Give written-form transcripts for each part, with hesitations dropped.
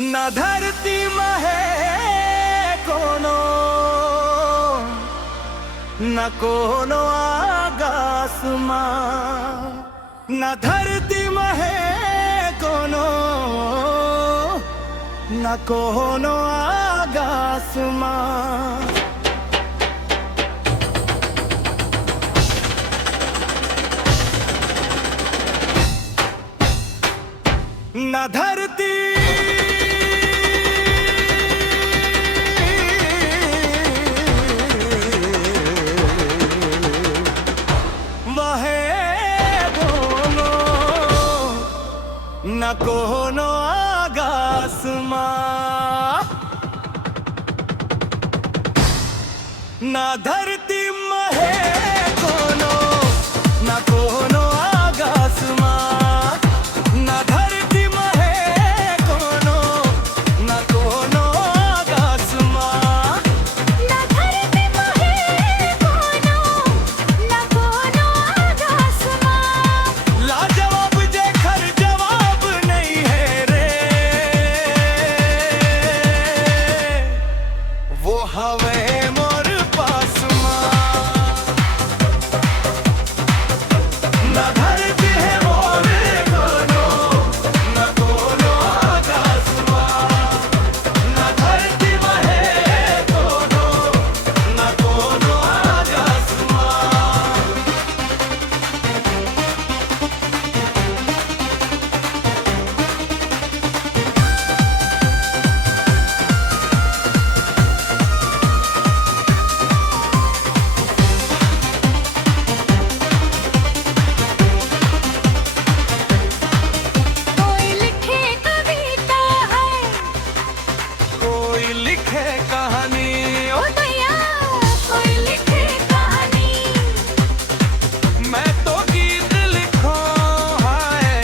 ना धरती महे कोनो न कोनो आगासमा न धरती महे कोनो न कोनो आगासमा न धरती न कोनो आगासमा न धरती महे कोनो न कोनो आगासमा न धरती महे कोनो न कोनो आगासमा ना धरती महे कोनो ना कोनो आगासमा लाजवाब जेकर जवाब नहीं है रे वो हवे मोर पासमा न धरती है मोर कोनो न कोनो आगासमा न धरती महे कोनो न कोनो आगासमा कोई लिखे कविता है कोई लिखे कहानी ओ दया कोई लिखे कहानी मैं तो गीत लिखो है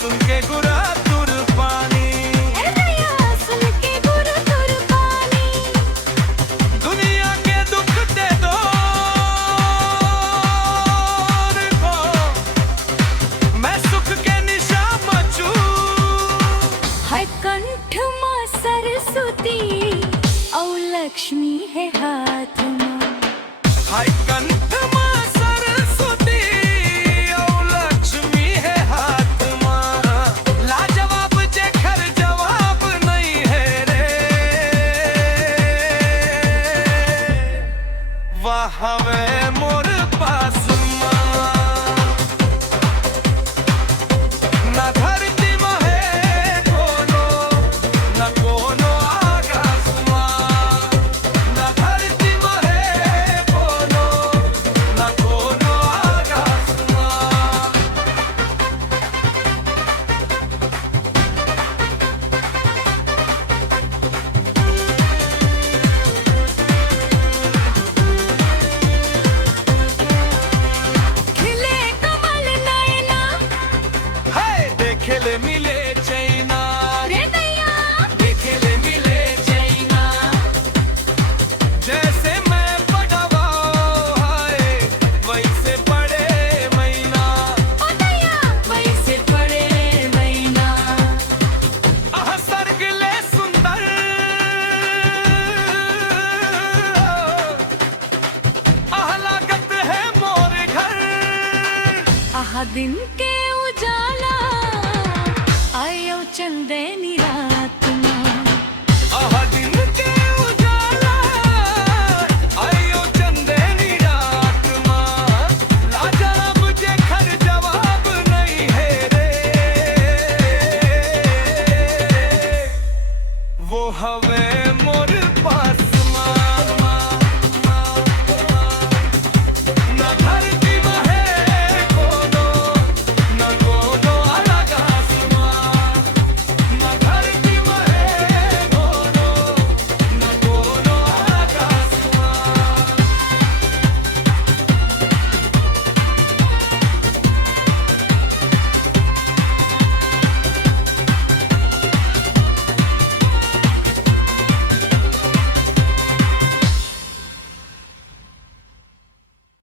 सुन के गुरा तुर पानी ए दया सुन के गुरु कुर्बानी दुनिया के दुख दे दो को मैं सुख के निशा मचू है कंठ मां सरस्वती औ लक्ष्मी है हाथ मां हाय कंठ मां सरस्वती और लक्ष्मी है हाथ मां लाजवाब जेकर जवाब नहीं है रे वाह वे मोर पास मां न धरती महे कोनो न कोनो आगासमा न धरती महे कोनो न कोनो आगासमा खिले कमल नयना है देखेले मिले चैना रे दया देखेले मिले चैना जैसे मैं पढ़वा है वैसे पढ़े मैना ओ दया वैसे पड़े मैना आह सर्गले सुंदर आह लागत है मोर घर आहा दिन के उजाला आयो चंदनी रात मां आह दिन के उजाला आयो चंदेनी रात मां लाजवाब जेकर जवाब नहीं है रे वो हवे